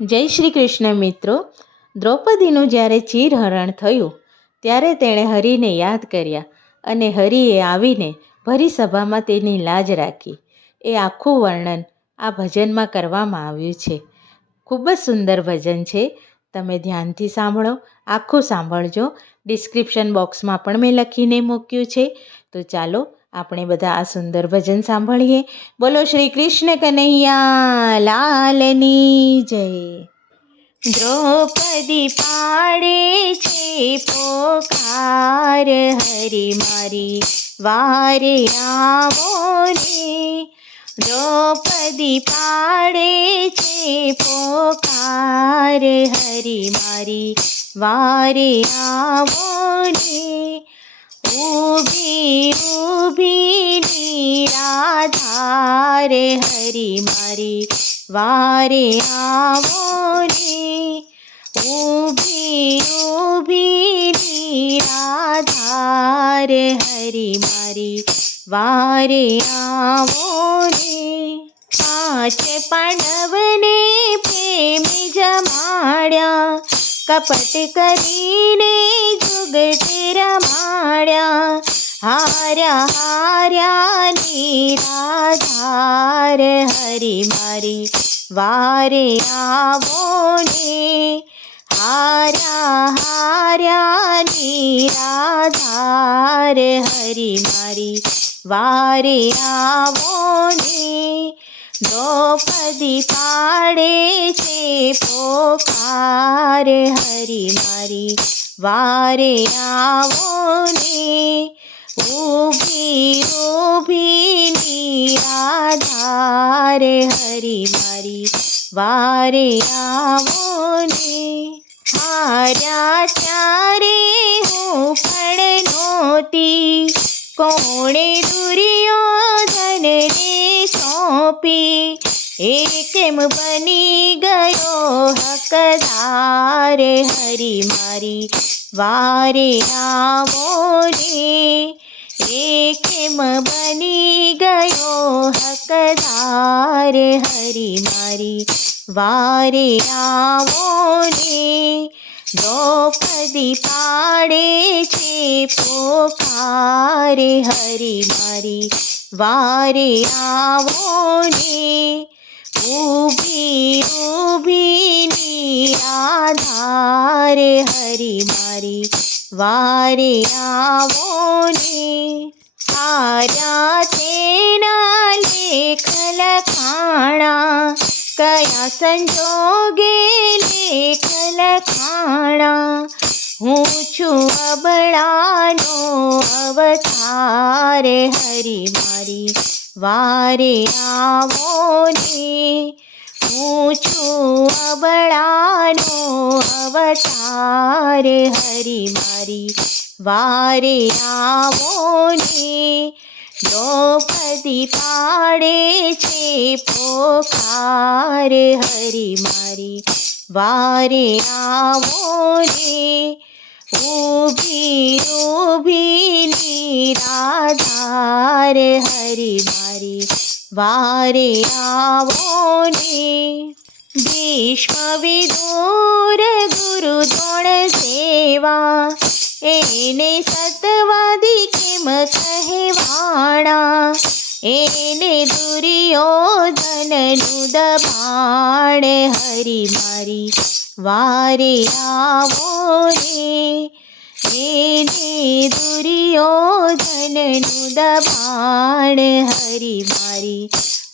જય શ્રી કૃષ્ણ મિત્રો. દ્રૌપદીનું જ્યારે ચીરહરણ થયું ત્યારે તેણે હરિને યાદ કર્યા અને હરિએ આવીને ભરી સભામાં તેની લાજ રાખી. એ આખું વર્ણન આ ભજનમાં કરવામાં આવ્યું છે. ખૂબ જ સુંદર ભજન છે. તમે ધ્યાનથી સાંભળો, આખું સાંભળજો. ડિસ્ક્રિપ્શન બોક્સમાં પણ મેં લખીને મૂક્યું છે. તો ચાલો આપણે બધા આ સુંદર ભજન સાંભળીએ. બોલો શ્રી કૃષ્ણ કનૈયા લાલની જય. દ્રૌપદી પાડે છે પોકાર, હરિ મારી વારે આવો ને. દ્રૌપદી પાડે છે પોકાર, હરિ મારી વારે આવો ને. ઊભી ઊભી નિરાધાર, હરિ મારી વારે આવો ને. ઊભી ઊભી નિરાધાર, હરિ મારી વારે આવો ને. પાંચ પાંડવને પ્રેમી જમાડ્યા, કપટ કરીને જુગટ રમાડ્યા. હાર્યા હાર્યા નિરાધાર, હરિ મારી વારે આવો ને. હાર્યા હાર્યા નિરાધાર, હરિ મારી વારે આવો ને. દ્રૌપદી પાડે છે પોકાર, હરિ મારી વારે આવો ને. ઊભી ઊભી નિરાધાર, હરિ મારી વારે આવો ને. હાર્યા ત્યારે હું પણ નહોતી, કોણે દુર્યોધનને સોંપી. એ કેમ બની ગયો હકદાર, હરિ મારી વારે આવો ને. એ કેમ બની ગયો હકદાર, હરિ મારી વારે આવો ને. દ્રૌપદી પાડે છે પોકાર, હરિ મારી વારે આવો ને. ઊભી ઊભી નિરાધાર, હરિ મારી વારે આવો ને. હાર્યા તેના લેખ લખાણા, કયા સંજોગે લેખ લખાણા. હું છું અબળાનો અવતાર, હરિ મારી વારે આવો ને. હું છું અબળાનો અવતાર, હરિ મારી વારે આવો ને. દ્રૌપદી પાડે છે પોકાર, હરિ મારી વારે આવો ને. ઊભી ઊભી નિરાધાર, હરિ મારી વારે આવો ને. ભીષ્મ વિદુર ગુરુ દ્રોણ સેવા, એને સતવાદી કેમ કહેવાણા. એને દુર્યોધનનું દબાણ, હરિ મારી વારે આવો ને. એને દુર્યોધનનું દબાણ, હરિ મારી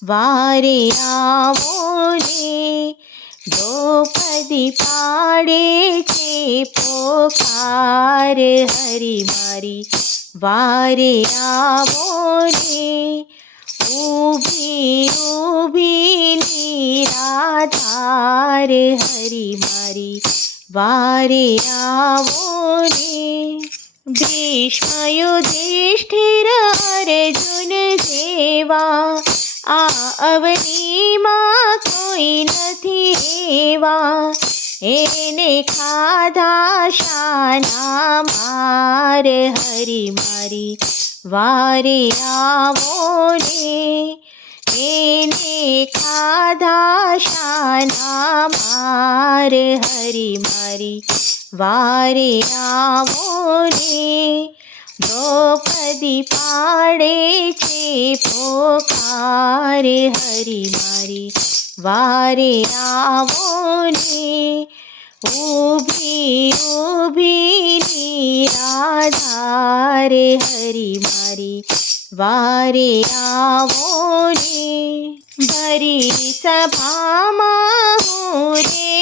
વારે આવો ને. દ્રૌપદી પાડે છે પોકાર, હરિ મારી વારે આવો ને. ઊભી ઊભી નિરાધાર, હરિ મારી વારે આવો ને. ભીષ્મ યુધિષ્ઠિર અર્જુન જેવા, આ અવનીમાં કોઈ નથી એવા. એને ખાધા શાના માર, હરિ મારી વારે આવો ને. એને ખાધા શાના માર હરી મારી વારે આવો ને દ્રૌપદી પાડે છે પોકાર હરી મારી વારે આવો ને ઊભી ઊભી નિરાધાર હરી મારી વારે આવો ને ભરી સભામાં હું રે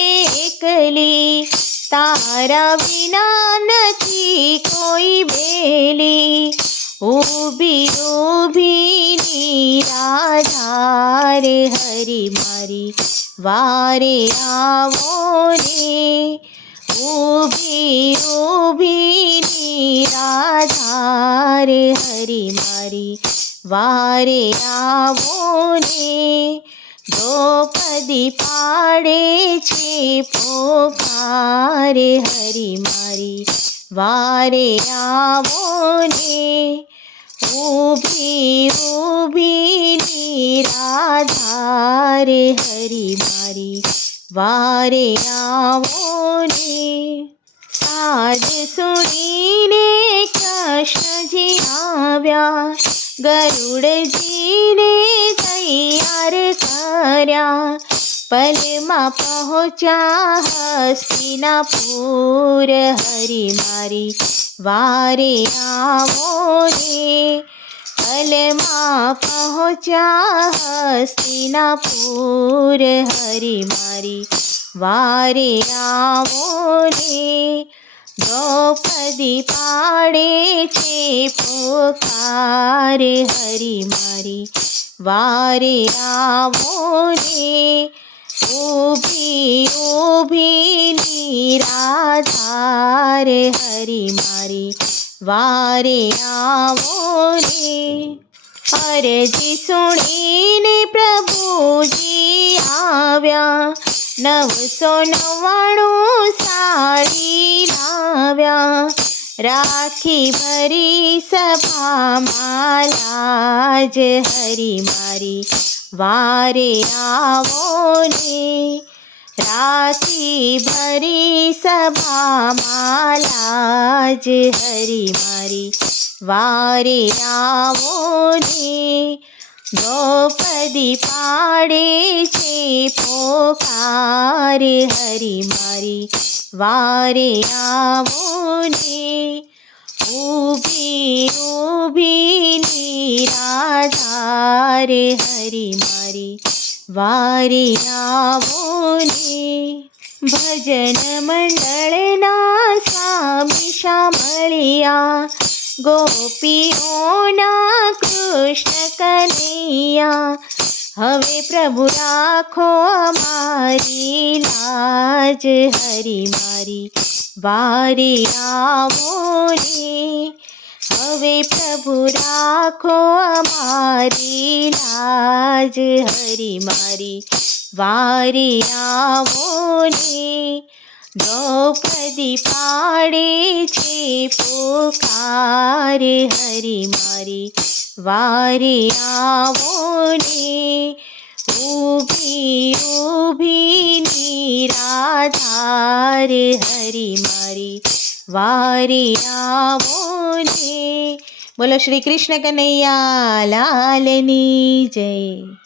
એકલી તારા વિના નથી કોઈ બેલી ઊભી ઊભી નિરાધાર હરી મારી વારે આવો ને ઊભી ઊભી નિરાધાર હરી મારી વારે આવો ને દ્રૌપદી પાડે છે પોકાર હરી મારી વારે આવો ને ઊભી ઊભી નિરાધાર હરી મારી વારે આવો ને સાજ સુણીને કૃષ્ણજી આવ્યા ગરુડજીને તૈયાર કર્યા પલમાં પહોંચ્યા હસ્તિનાપુર હરી મારી વારે આવો ને પલમાં પહોંચ્યા હસ્તિનાપુર હરી મારી વારે આવો ને દ્રૌપદી પાડે છે પોકાર હરી મારી વારે આવો ને ઊભી ઊભી નિરાધાર હરી મારી વારે આવો ને અરજી સુણીને પ્રભુજી આવ્યા 999 સાડી લાવ્યા રાખી ભરી સભામાં લાજ હરી મારી વારે આવો ને રાખી ભરી સભામાં લાજ હરી મારી વારે આવો ને દ્રૌપદી પાડે છે પોકાર હરી મારી વારે આવો ને ઊભી ઊભી નિરાધાર હરી મારી વારે આવો ને ભજન મંડળના સ્વામી શામળિયા ગોપીઓના કૃષ્ણ કનૈયા હવે પ્રભુ રાખો અમારી લાજ હરી મારી વારે આવો ને હવે પ્રભુ રાખો અમારી લાજ હરી મારી વારે આવો ને દ્રૌપદી પાડે છે પોકાર હરી મારી વારે આવો ને ઊભી ઊભી નિરાધાર હરી મારી વારે આવો ને. બોલો શ્રી કૃષ્ણ કનૈયા લાલની જય.